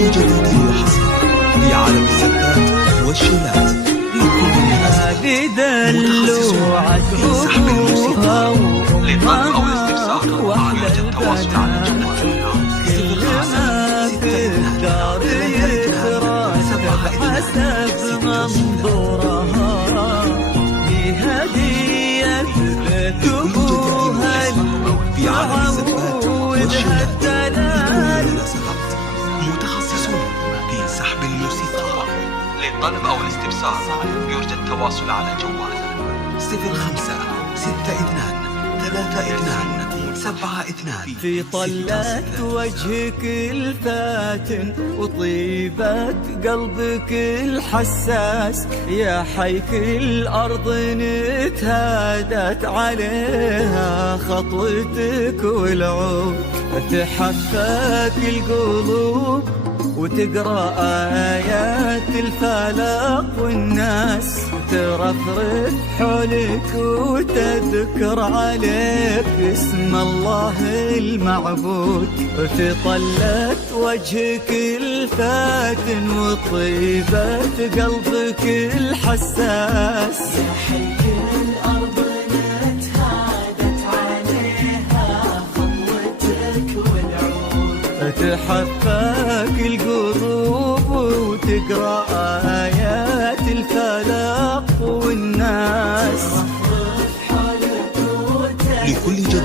لكل جديد وحصري في عالم الزكات والشيلات لكل الناس. متخصصون في سحب الموسيقى للطلب أو الاستفسار وعلى التواصل على جوال 05 حسب منظورها بهدية تبوها في عالم الزكات والشيلات لكل الناس. متخصصون في سحب الموسيقى للطلب أو الاستفسار يرجى التواصل على جوال 05 62 32 72. في طلة وجهك الفاتن وطيبة قلبك الحساس يا حيك الأرض نتهادت عليها خطوتك والعود تحفك القلوب وتقرأ آيات الفلق والناس ترفرف حولك وتذكر عليك اسم الله المعبود. في طلة وجهك الفاتن وطيبة قلبك الحساس يا حيك الأرض نتهادت عليها خطوتك والعود تحفك القلوب وتقرأ آيات الفلق والناس. لكل جديد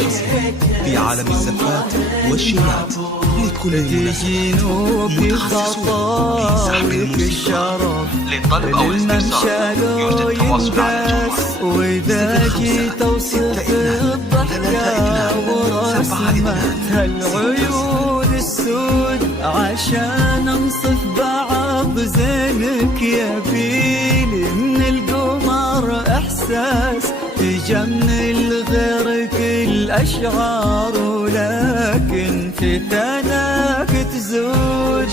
وحصري في عالم الزكات والشيلات لكل المناسبات. متخصصون في سحب الموسيقى للطلب أو الاستفسار يرجى التواصل على جوال وإذا جيت توصف الضحكة ورسمتها العيون السود عشان انصف بعض زينك يبيلي من القمر إحساس تجمل غيرك الأشعار ولكن في ثناك تزود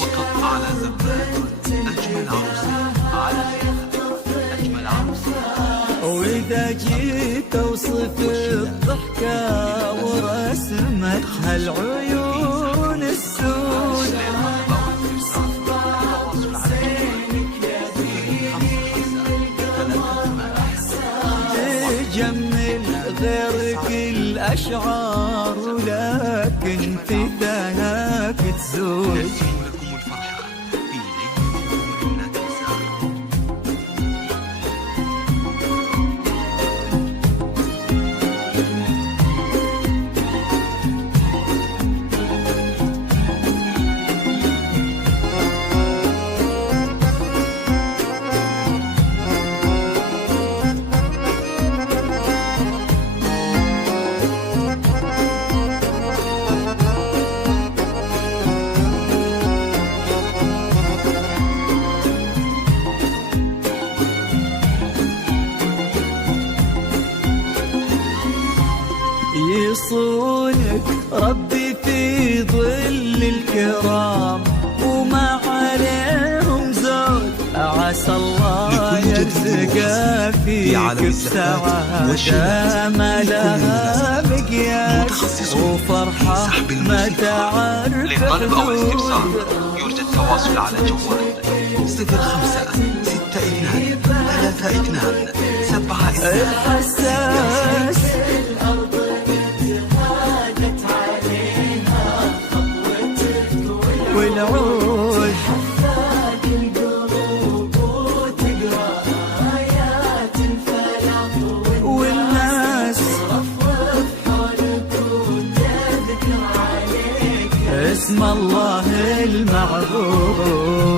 وقف على زفات أجمل عروسة على أجمل عروسة. وإذا جيت توصف الضحكة ورسمتها العيون السود تجمل غيرك الأشعار ولكن في ثناك تزود. يصونك ربي في ظل الكرام وما عليهم زود عسى الله يرزق فيك بسعادة ما لها مقياس وفرحة ما تعرف للطلب أو الاستفسار يرجى التواصل على جوال 05 62 32 72. الحساس والعود حفاك القلوب وتقرأ آيات الفلق والناس رفرف حولك وتذكر عليك اسم الله المعبود.